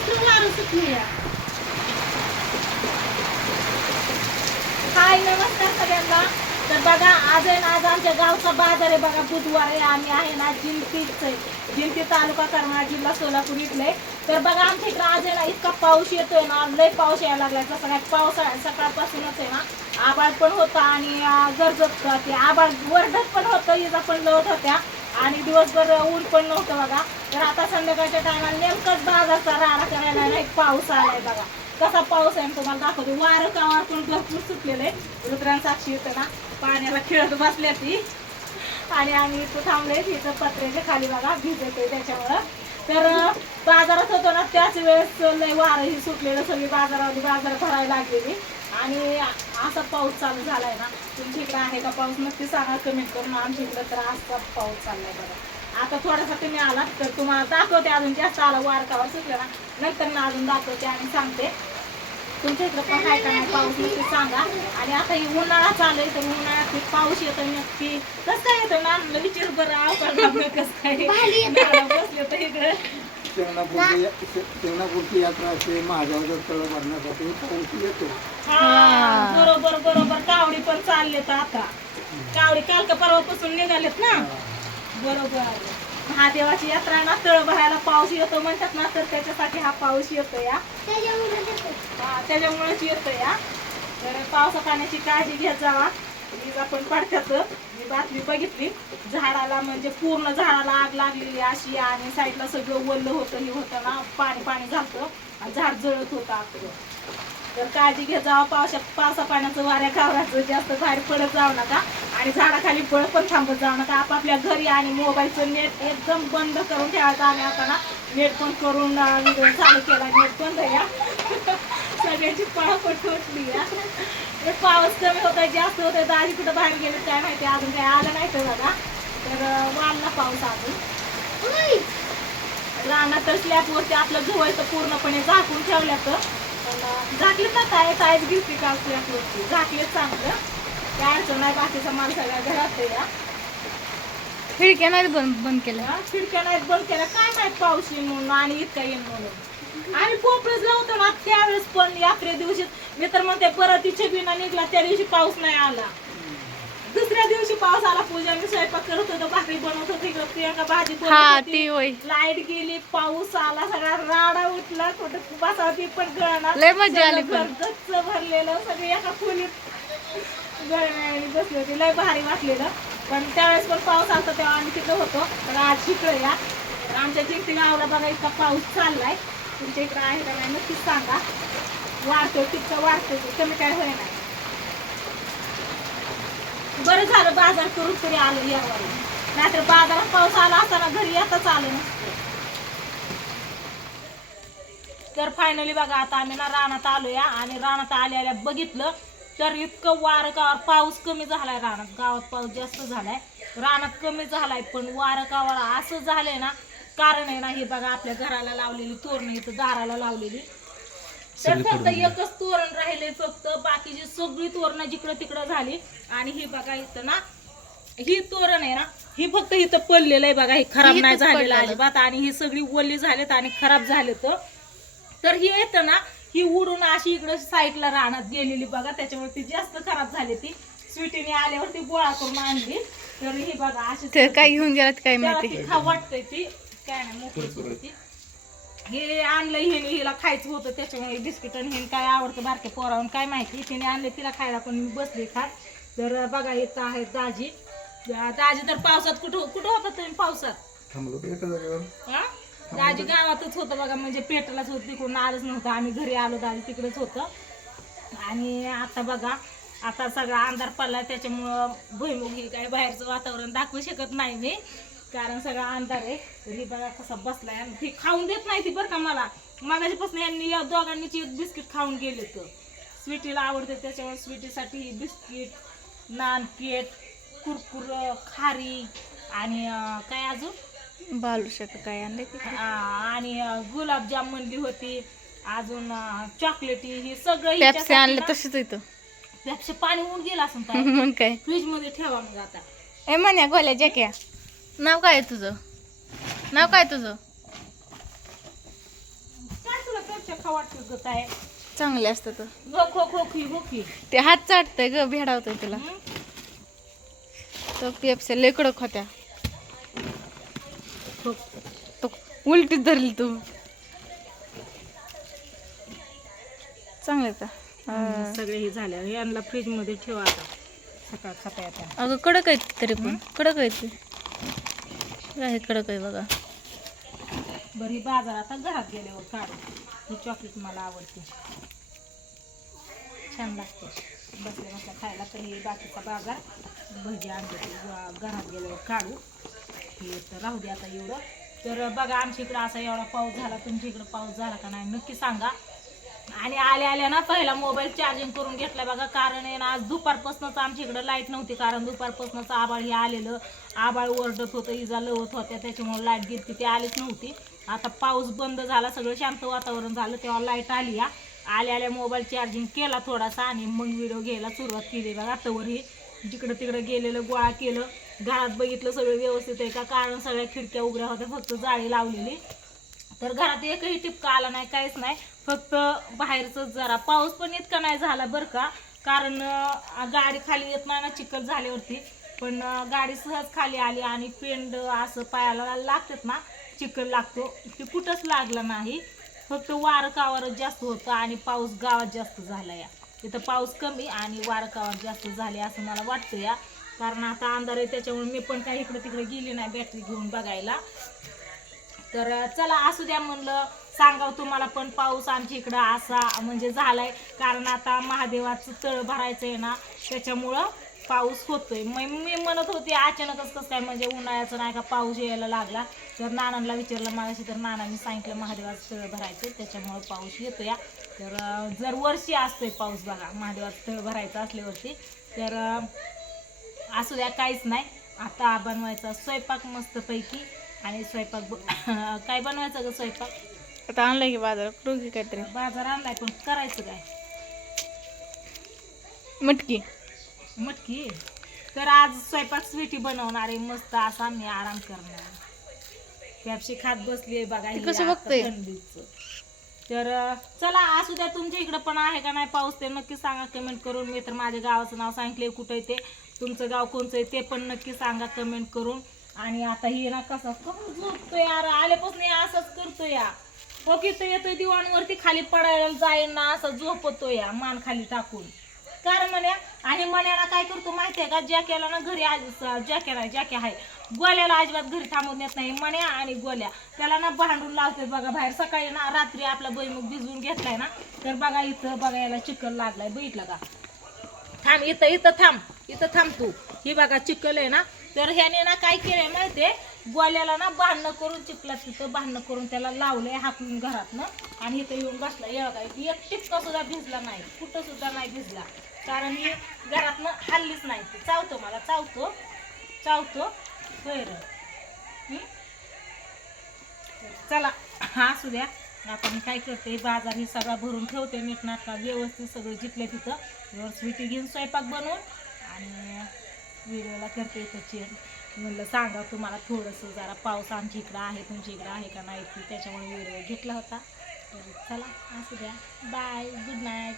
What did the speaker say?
कसलं वारं सुटली या. हाय नमस्कार सगळ्यांना. तर बघा आज आहे ना आज आमच्या गावचा बाजार आहे बघा बुधवार आहे. आम्ही आहे ना जिंतीच आहे जिंती तालुका करणार जिल्हा सोलापूर इथले. तर बघा आमच्या इकडे आज आहे ना इतका पाऊस येतोय ना लय पाऊस यायला लागलाय. तसं काय पावसाळा सकाळपासूनच आहे ना आबाळ पण होता आणि गरजत ते आबाळ वरडत पण होतं इजा पण लवत होत्या. आणि दिवसभर ऊन पण नव्हतं बघा. तर आता संध्याकाळच्या टायमाला नेमकंच बाजारचा राडा करायला नाही पाऊस आलाय बघा. कसा पाऊस आहे तुम्हाला दाखवतो. वारं कावार पण भरपूर सुटलेलं आहे. रुद्रान साक्षी येतं ना पाण्याला खेळत बसल्या ती आणि आम्ही इथं थांबले तिथं पत्र्याच्या खाली बघा भिजते त्याच्यामुळं. तर बाजारात होतो ना त्याच वेळेस लय वारं ही सुटलेलं सगळी बाजारामध्ये बाजार भरायला लागलेली. आणि असा पाऊस चालू झालाय ना तुमच्या इकडे आहे का पाऊस? नक्की सांगा कमेंट करून. आमच्या इकडे तर असा पाऊस चाललाय बघा. आता थोडासा तुम्ही आलात तर तुम्हाला दाखवते अजून जास्त आला वारकावर सुटलं ना नंतर मी अजून दाखवते आणि सांगते. तुमच्या इकडं पण आहे का नाही पाऊस नक्की सांगा. आणि आता ही उन्हाळा चालू आहे तर उन्हाळ्यात पाऊस येतो नक्की. कसं काय येतं ना विचार बरं अवकाळ कसं काय? बसले तर इकडं शेंगणापूरची यात्रा असते महादेवाचं तळ भरण्यासाठी पाऊस येतो. हा, बरोबर बरोबर. कावडी पण चाललेत आता. कावडी काल का परवापासून निघालेत ना? बरोबर. महादेवाची यात्रा ना तळ भरायला पाऊस येतो म्हणतात ना तर त्याच्यासाठी हा पाऊस येतो या हा, त्याच्यामुळेच येतो या तर पावसा पाण्याची काळजी घेत जावा. वीज आपण पडत्यात. मी बातमी बघितली. झाडाला म्हणजे पूर्ण झाडाला आग लागलेली अशी आणि साईडला सगळं वल्ल होतं हे होतं ना पाणी पाणी झालं आणि झाड जळत होतं आपलं तर काळजी घेत जावा पावसात पावसा पाण्याचं वाऱ्या कावराचं जास्त बाहेर पडत जाऊ नका. आणि झाडाखाली पळ पण थांबत जाऊ नका. आपापल्या घरी आणि मोबाईलचं नेट एकदम बंद करून ठेवायचं आम्ही आता ना. नेट पण करून चालू केला नेट बंद आहे या. सगळ्याची पळापट उठली या. तर पाऊस कमी होता जास्त होता तर आधी कुठं बाहेर गेले काय माहिती अजून काय आलं नाही तर बघा. तर वाढला पाऊस अजून. रानात तर स्लॅपवरती आपलं धुवायचं पूर्णपणे झाकून ठेवल्या झाकलेत ना काय? ताईच गिरती का स्लॅबवरती झाकलेत चांगलं. काय अडचण नाही बाकीचा माल सगळ्या घरात या. खिडक्या नाही बंद बंद केल्या. खिडक्या नाहीत बंद केल्या. काय माहीत पाऊस येईल म्हणून आणि इतका येईल म्हणून. आणि पोपळच लावतो ना त्यावेळेस पण यात्रे दिवशी. मी तर म्हणते परत इथे बिना निघला त्या दिवशी पाऊस नाही आला. दुसऱ्या दिवशी पाऊस आला पूजा मी स्वयंपाक करत होतो भाकरी बनवत होती प्रियंका भाजी बनवत हा होती. ती होय. लाइट गेली पाऊस आला सगळा राडा उठला कुठं बसावं ती पण गळणार. लय मजा आली पण. गच्च भरलेलं सगळे एका खोलीत गळण्याने बसले होते. लय भारी वाटलेलं. पण त्यावेळेस पण पाऊस आलता तेव्हा आम्ही तिथं होतो. तर आज तिकडं या. तर आमच्या जिंकती गावाला बघा इतका पाऊस चाललाय. तुमच्या इकडं आहे का नाही नक्कीच सांगा. वाढतोय तितकं वाढतोय. कमी काय होय नाही बरं झालं बाजार करून तरी आलो यावर नाहीतर बाजारात पाऊस आला असताना घरी येताच आलं नसतं. तर फायनली बघा आता आम्ही ना रानात आलो या आणि रानात आल्या आल्या बघितलं तर इतकं वारं गावावर पाऊस कमी झालाय रानात. गावात पाऊस जास्त झालाय. रानात कमी झालाय पण वारं कावर असं झालंय ना कारण आहे ना हे बघा आपल्या घराला लावलेली तोरणी इथं दाराला लावलेली. तर फक्त एकच तोरण राहिले फक्त बाकीची सगळी तोरणं जिकडं तिकडं झाली. आणि ही बघा इथं ना ही तोरण आहे ना ही फक्त इथं पडलेलं आहे बघा ही खराब नाही झालेलं. अजिबात. आणि ही सगळी ओली झालेत आणि खराब झालेत. तर ही येतं ना ही उडून अशी इकडं साईडला रानात गेलेली बघा त्याच्यामुळे ती जास्त खराब झाली ती. स्वीटीने आल्यावर ती गोळा करून आणली. तर ही बघा अशी काय घेऊन गेलात काय माहिती? खा वाटतंय ती. काय नाही मोकळीच होती ती. हे आणलं हिने हिला खायचं होतं त्याच्यामुळे बिस्किट आणि हे काय आवडतं बारक्या पोरावून काय माहिती. तिने आणले तिला खायला पण मी बसली खात तर बघा इथं आहे दाजी. दाजी तर पावसात कुठं कुठं होता तुम्ही पावसात? थांबलो होतो एका जागेवर. हा? दाजी गावातच होतं बघा म्हणजे पेटलाच होतं तिकडून आलंच नव्हतं. आम्ही घरी आलो दाजी तिकडेच होतं. आणि आता बघा आता सगळा अंधार पडला त्याच्यामुळं भुईमुग ही काय बाहेरचं वातावरण दाखवू शकत नाही मी. कारण सगळा अंधार आहे. तर ही बघा कसा बसलाय आणि ती खाऊन देत नाही ती बरं का मला. मागाशीपासून यांनी या दोघांनीची एक बिस्किट खाऊन गेले तर स्वीटीला आवडते त्याच्यामुळे स्वीटीसाठी ही बिस्किट नान केट कुरकुर खारी आणि काय अजून? बालू शकत काय आणले ते आ, आणि गुलाबजाम म्हणली होती. अजून चॉकलेटी ही सगळं आणलं तशीच येतं पेप्सी पाणी होऊन गेलं असं काय? फ्रीजमध्ये ठेवा मग आता. ए म्हण्या गोल्या जॅक्या नाव काय तुझं? नाव काय तुझं? काय तुला कशा खा वाटते ग काय चांगले असतात गो खो खो खी गो खी ते हात चाटतंय ग भेडावतोय तुला. हं? तो पेप्से लय कडक होत्या. खो. तो उलटीत धरली तू. चांगले का? हा. सगळे हे झाले. यांना फ्रीजमध्ये ठेवा आता. सकाळ खाता अगं कडक आहेत तरी पण. कडक आहेत ते. आहे कडक आहे बघा. बरी बाजार आता घरात गेल्यावर काढू. ही चॉकलेट मला आवडते. छान लागते. बसल्या बसल्या खायला तर हे बाकीचा बाजार. भजी आणते घरात गेल्यावर काढू. हे तर राहू दे आता एवढं. तर बघा आमच्या इकडं असा एवढा पाऊस झाला तुमच्या इकडं पाऊस झाला का नाही नक्की सांगा. आणि आल्या आल्या ना पहिला मोबाईल चार्जिंग करून घेतला बघा. कारण आहे ना आज दुपारपासूनच आमच्या इकडं लाइट नव्हती. कारण दुपारपासूनच आबाळ हे आलेलं. आबाळ ओरडत होतं इजा लवत होत्या. त्याच्यामुळे लाइट गेली ती आलीच नव्हती. आता पाऊस बंद झाला सगळं शांत वातावरण झालं तेव्हा लाइट आली या आल्या आल्या मोबाईल चार्जिंग केला थोडासा आणि मग व्हिडिओ घ्यायला सुरुवात केली बघा. तवर हे जिकडं तिकडं गेलेलं गोळा केलं. घरात बघितलं सगळं व्यवस्थित आहे का? कारण सगळ्या खिडक्या उघड्या होत्या फक्त जाळी लावलेली. तर घरात एकही टिपका आला नाही काहीच नाही. फक्त बाहेरच जरा पाऊस पण इतका नाही झाला बरं का. कारण गाडी खाली येत नाही ना चिखल झाल्यावरती. पण गाडी सहज खाली आली आणि पेंड असं पायाला लागतात ना चिखल लागतो. ते कुठंच लागला नाही. फक्त वारं कावारच जास्त होतं आणि पाऊस गावात जास्त झाला या. इथं पाऊस कमी आणि वारं कावार जास्त झाले असं मला वाटतं या. कारण आता अंधार आहे त्याच्यामुळे मी पण काही इकडे तिकडे गेली नाही बॅटरी घेऊन बघायला. तर चला असू द्या म्हणलं. सांगाव तुम्हाला पण पाऊस आमच्या इकडं असा म्हणजे झालाय. कारण आता महादेवाचं तळ भरायचं आहे ना त्याच्यामुळं पाऊस होतोय. मग मी म्हणत होते अचानकच कसं काय म्हणजे उन्हाळ्याचं नाही का पाऊस यायला लागला. तर नानांना विचारलं माझ्याशी तर नानांनी सांगितलं महादेवाचं तळ भरायचं त्याच्यामुळं पाऊस येतो या तर जर वर्षी असतोय पाऊस बघा महादेवाचं तळ भरायचं असल्यावरती तर असू द्या काहीच नाही. आता बनवायचा स्वयंपाक मस्तपैकी. आणि स्वयंपाक ब- काय बनवायचं ग स्वयंपाक? आता आणलंय की बाजारात करू की काहीतरी. बाजार आणलाय पण करायचं काय? मटकी. मटकी? तर आज स्वयंपाक स्वीटी बनवणार आहे मस्त असा मी आराम करणार. कॅपशी खात बसली बघा ती ही कसं आता बघतोय? थंडीचं. तर अं, चला असू द्या तुमच्या इकडं पण आहे का नाही पाऊस ते नक्की सांगा कमेंट करून. मी तर माझ्या गावाचं नाव सांगितलंय कुठं आहे ते. तुमचं गाव कोणचं आहे ते पण नक्की सांगा कमेंट करून. आणि आता हे ना कसा करून झोपतोय यार. आल्यापासून असंच करतोय या. हो येतोय दिवाणवरती खाली पडायला जाईल ना असं झोपतो या मान खाली टाकून. कारण म्हणे आणि मण्याला काय करतो माहितीये का? जॅकेला ना घरी आज जॅके जॅके आहे. गोल्याला अजिबात घरी थांबून देत नाही मण्या आणि गोल्या. त्याला ना भांडून लावते बघा बाहेर. सकाळी ना रात्री आपला बैमुख भिजवून घेतलाय ना तर बघा इथं बघा याला चिकल लागलाय बघितलं का? थांब इथं इथं थांब इथं थांब तू. ही बघा चिकल आहे ना तर ह्याने ना काय केलंय माहितीये? गोल्याला ना भांडणं करून चिपला तिथं भांडणं करून त्याला लावलंय हाकलून घरातनं. आणि इथं येऊन बसला. येळ काय एक टिपका सुद्धा भिजला नाही. कुठं सुद्धा नाही भिजला. कारण मी घरातनं हल्लीच नाही. ती चावतो मला चावतो. चावतो. बरं. चला हा असू द्या. आपण काय करते बाजार ही सगळा भरून ठेवते नीटनाटका. व्यवस्थित सगळं जिथलं तिथं. वर स्वीटी घेऊन स्वयंपाक बनवून. आणि व्हिडिओला करते इथं म्हणलं सांगा तुम्हाला थोडंसं जरा पाऊस आमच्या इकडं आहे तुमच्या इकडं आहे का नाही? त्याच्यामुळे व्हिडिओ घेतला होता. तर चला असू द्या. Bye good night